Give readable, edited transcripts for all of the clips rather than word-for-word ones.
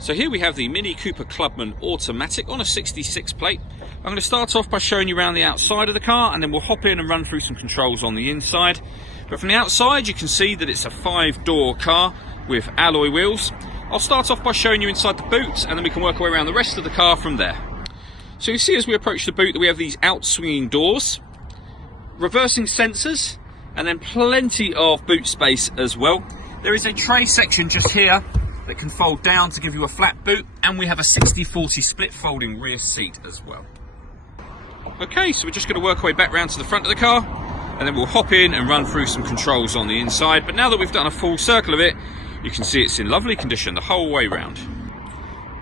So here we have the Mini Cooper Clubman automatic on a 66 plate. I'm going to start off by showing you around the outside of the car, and then we'll hop in and run through some controls on the inside. But from the outside you can see that it's a 5-door car with alloy wheels. I'll start off by showing you inside the boot, and then we can work our way around the rest of the car from there. So you see as we approach the boot that we have these out-swinging doors, reversing sensors, and then plenty of boot space as well. There is a tray section just here that can fold down to give you a flat boot, and we have a 60/40 split folding rear seat as well. Okay, so we're just going to work our way back round to the front of the car, and then we'll hop in and run through some controls on the inside. But now that we've done a full circle of it, you can see it's in lovely condition the whole way round.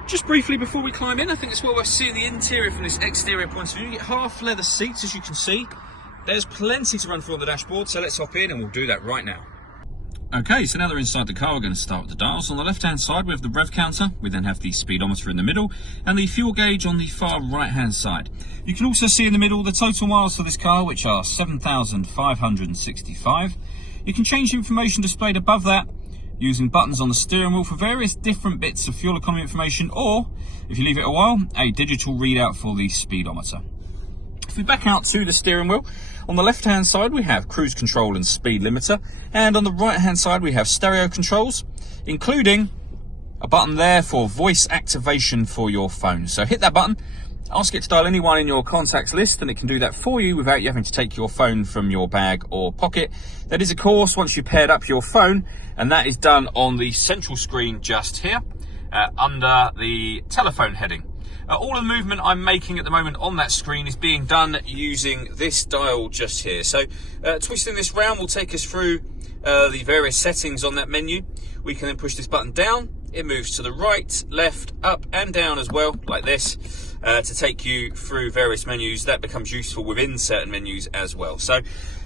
Just briefly before we climb in, I think it's well worth seeing the interior from this exterior point of view. You get half leather seats, as you can see. There's plenty to run through on the dashboard, so let's hop in and we'll do that right now. Okay, so now they're inside the car, we're going to start with the dials. On the left-hand side, we have the rev counter. We then have the speedometer in the middle, and the fuel gauge on the far right-hand side. You can also see in the middle the total miles for this car, which are 7,565. You can change the information displayed above that using buttons on the steering wheel for various different bits of fuel economy information, or, if you leave it a while, a digital readout for the speedometer. If we back out to the steering wheel, on the left hand side we have cruise control and speed limiter, and on the right hand side we have stereo controls, including a button there for voice activation for your phone. So hit that button, ask it to dial anyone in your contacts list, and it can do that for you without you having to take your phone from your bag or pocket. That is, of course, once you've paired up your phone, and that is done on the central screen just here under the telephone heading. All of the movement I'm making at the moment on that screen is being done using this dial just here. So twisting this round will take us through the various settings on that menu. We can then push this button down. It moves to the right, left, up and down as well, like this, to take you through various menus. That becomes useful within certain menus as well. So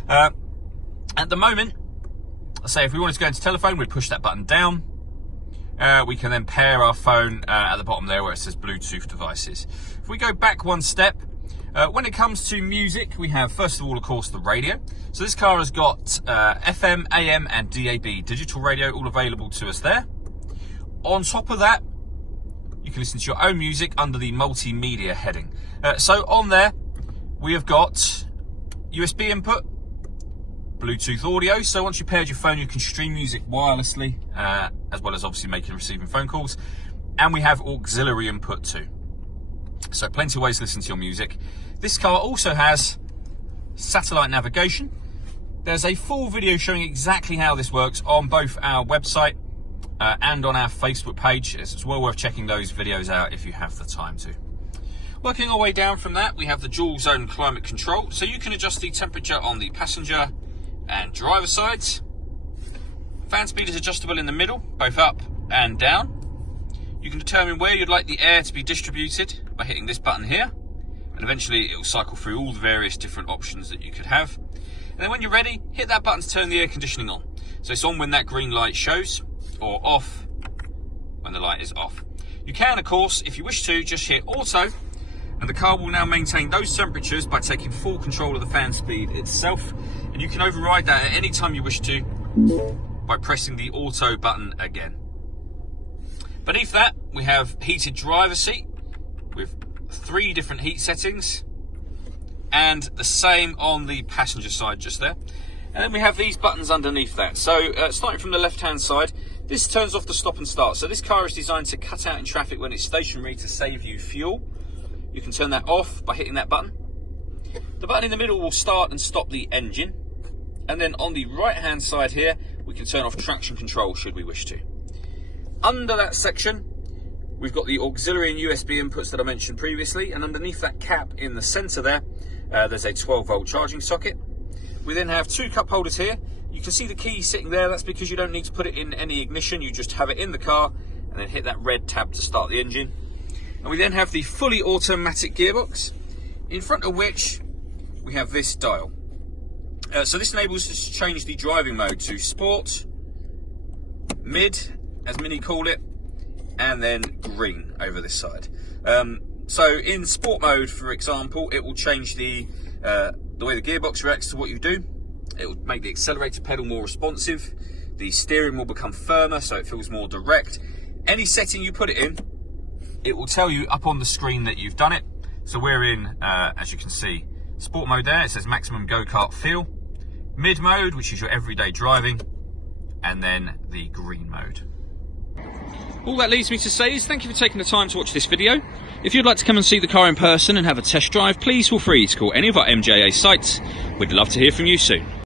at the moment, say if we wanted to go into telephone, we'd push that button down. We can then pair our phone at the bottom there where it says Bluetooth devices. If we go back one step, when it comes to music, we have, first of all, of course, the radio. So this car has got FM, AM and DAB digital radio all available to us there. On top of that, you can listen to your own music under the multimedia heading. So on there, we have got USB input, Bluetooth audio, so once you've paired your phone you can stream music wirelessly, as well as obviously making and receiving phone calls, and we have auxiliary input too, so plenty of ways to listen to your music. This car also has satellite navigation. There's a full video showing exactly how this works on both our website and on our Facebook page. It's well worth checking those videos out if you have the time to. Working our way down from that, we have the dual zone climate control, so you can adjust the temperature on the passenger and driver sides. Fan speed is adjustable in the middle, both up and down. You can determine where you'd like the air to be distributed by hitting this button here, and eventually it will cycle through all the various different options that you could have. And then when you're ready, hit that button to turn the air conditioning on. So it's on when that green light shows, or off when the light is off. You can, of course, if you wish to, just hit auto, and the car will now maintain those temperatures by taking full control of the fan speed itself. And you can override that at any time you wish to by pressing the auto button again. Beneath that, we have heated driver seat with 3 different heat settings, and the same on the passenger side just there. And then we have these buttons underneath that. So starting from the left hand side, this turns off the stop and start. So this car is designed to cut out in traffic when it's stationary to save you fuel. You can turn that off by hitting that button. The button in the middle will start and stop the engine. And then on the right hand side here, we can turn off traction control should we wish to. Under that section, we've got the auxiliary and USB inputs that I mentioned previously, and underneath that cap in the center there, there's a 12-volt charging socket. We then have 2 cup holders here. You can see the key sitting there. That's because you don't need to put it in any ignition. You just have it in the car and then hit that red tab to start the engine. And we then have the fully automatic gearbox, in front of which we have this dial. So this enables us to change the driving mode to sport, mid, as Mini call it, and then green over this side. So in sport mode, for example, it will change the way the gearbox reacts to what you do. It will make the accelerator pedal more responsive. The steering will become firmer, so it feels more direct. any setting you put it in, it will tell you up on the screen that you've done it. So we're in, as you can see, sport mode there. It says maximum go-kart feel. Mid mode, which is your everyday driving. And then the green mode. All that leaves me to say is thank you for taking the time to watch this video. If you'd like to come and see the car in person and have a test drive, please feel free to call any of our MJA sites. We'd love to hear from you soon.